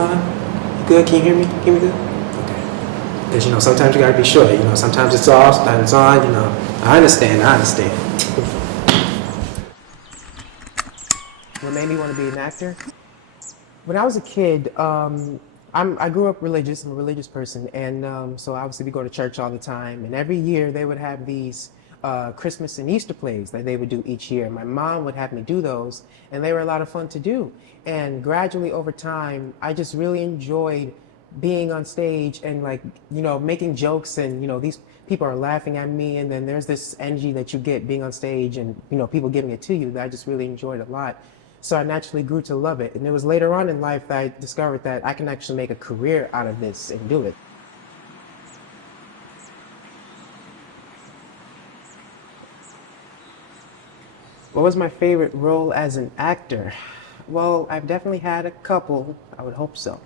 on? You good? Can you hear me? Hear me good? Okay. Because, sometimes you gotta be sure. Sometimes it's off, sometimes it's on, I understand. What made me want to be an actor? When I was a kid, I grew up religious. I'm a religious person, and so obviously we go to church all the time. And every year they would have these Christmas and Easter plays that they would do each year. My mom would have me do those, and they were a lot of fun to do. And gradually over time, I just really enjoyed being on stage and making jokes, and these people are laughing at me, and then there's this energy that you get being on stage, and people giving it to you that I just really enjoyed a lot. So I naturally grew to love it. And it was later on in life that I discovered that I can actually make a career out of this and do it. What was my favorite role as an actor? Well, I've definitely had a couple. I would hope so.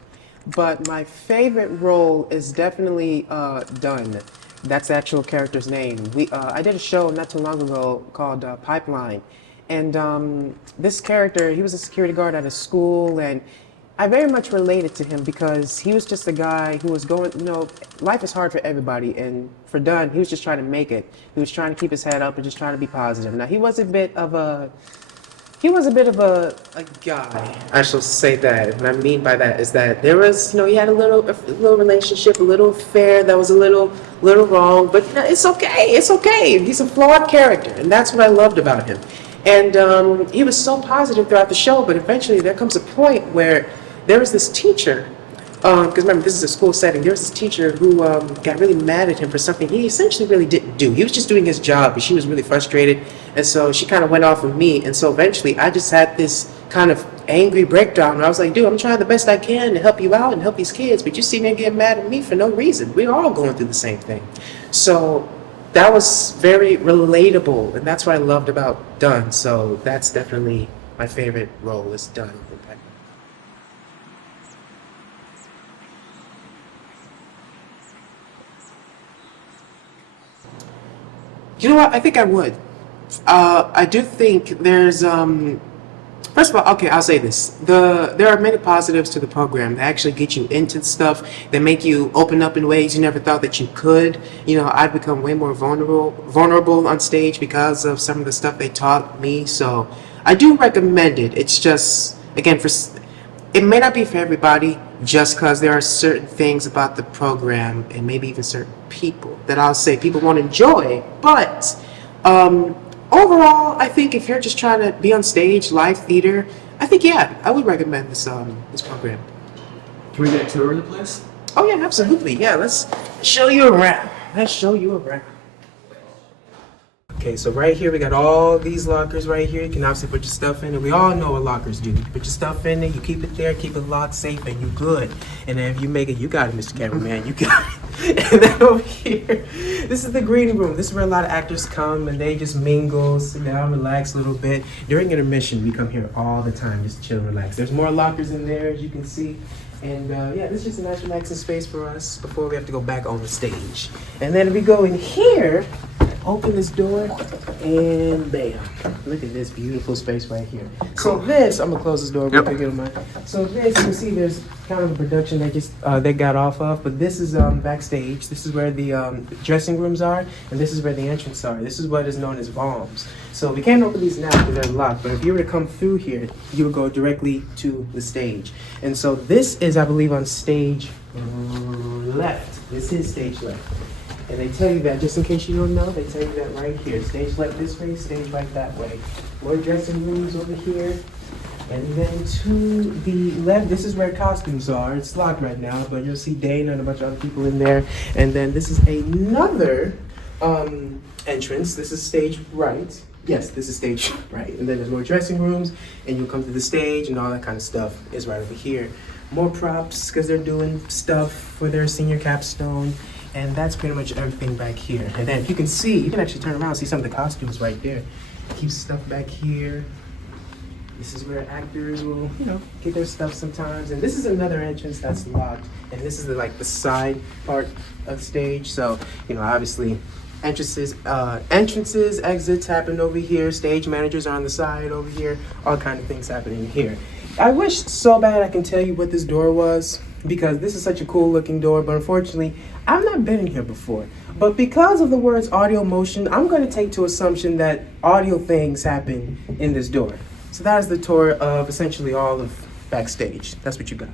But my favorite role is definitely Dunn. That's the actual character's name. I did a show not too long ago called Pipeline. And this character, he was a security guard at a school, and I very much related to him because he was just a guy who was going, life is hard for everybody. And for Dunn, he was just trying to make it. He was trying to keep his head up and just trying to be positive. Now, he was a bit of a guy. I shall say that. What I mean by that is that there was, he had a little relationship, a little affair that was a little wrong, but it's okay. It's okay. He's a flawed character, and that's what I loved about him. And he was so positive throughout the show, but eventually there comes a point where there was this teacher, because remember, this is a school setting. There was this teacher who got really mad at him for something he essentially really didn't do. He was just doing his job, but she was really frustrated, and so she kind of went off of me. And so eventually I just had this kind of angry breakdown, and I was like, dude, I'm trying the best I can to help you out and help these kids, but you see me get mad at me for no reason. We're all going through the same thing. So that was very relatable, and that's what I loved about Dunn. So that's definitely my favorite role is Dunn in Pac-Man. You know what? I think I would. I do think there's first of all, okay, I'll say this. There are many positives to the program that actually get you into stuff, that make you open up in ways you never thought that you could. I've become way more vulnerable on stage because of some of the stuff they taught me. So I do recommend it. It's just, again, it may not be for everybody, just because there are certain things about the program and maybe even certain people that I'll say people won't enjoy. But overall, I think if you're just trying to be on stage, live theater, I think, yeah, I would recommend this program. Can we get a tour of the place? Oh, yeah, absolutely. Yeah, let's show you around. Okay, so right here we got all these lockers right here. You can obviously put your stuff in, and we all know what lockers do. You put your stuff in there, you keep it there, keep it locked, safe, and you good. And then if you make it, you got it, Mr. Cameraman, you got it. And then over here, this is the green room. This is where a lot of actors come and they just mingle, sit down, relax a little bit. During intermission, we come here all the time just to chill and relax. There's more lockers in there, as you can see. And yeah, this is just a nice relaxing space for us before we have to go back on the stage. And then we go in here, open this door, and bam. Look at this beautiful space right here. So this, I'm gonna close this door real quick, if you don't mind. So this, you can see there's kind of a production they got off of, but this is backstage. This is where the dressing rooms are, and this is where the entrance are. This is what is known as Valms. So we can't open these now because they're locked, but if you were to come through here, you would go directly to the stage. And so this is, I believe, on stage left. This is stage left. And they tell you that, just in case you don't know, they tell you that right here. Stage left this way, stage right that way. More dressing rooms over here. And then to the left, this is where costumes are. It's locked right now, but you'll see Dana and a bunch of other people in there. And then this is another entrance. This is stage right. Yes, this is stage right. And then there's more dressing rooms, and you'll come to the stage, and all that kind of stuff is right over here. More props, because they're doing stuff for their senior capstone. And that's pretty much everything back here. And then you can see, you can actually turn around and see some of the costumes right there. Keep stuff back here. This is where actors will, get their stuff sometimes. And this is another entrance that's locked. And this is the side part of the stage. So, obviously entrances, exits happen over here. Stage managers are on the side over here. All kind of things happening here. I wish so bad I can tell you what this door was, because this is such a cool looking door, but unfortunately, I've not been in here before. But because of the words audio motion, I'm going to take to assumption that audio things happen in this door. So that is the tour of essentially all of backstage. That's what you got.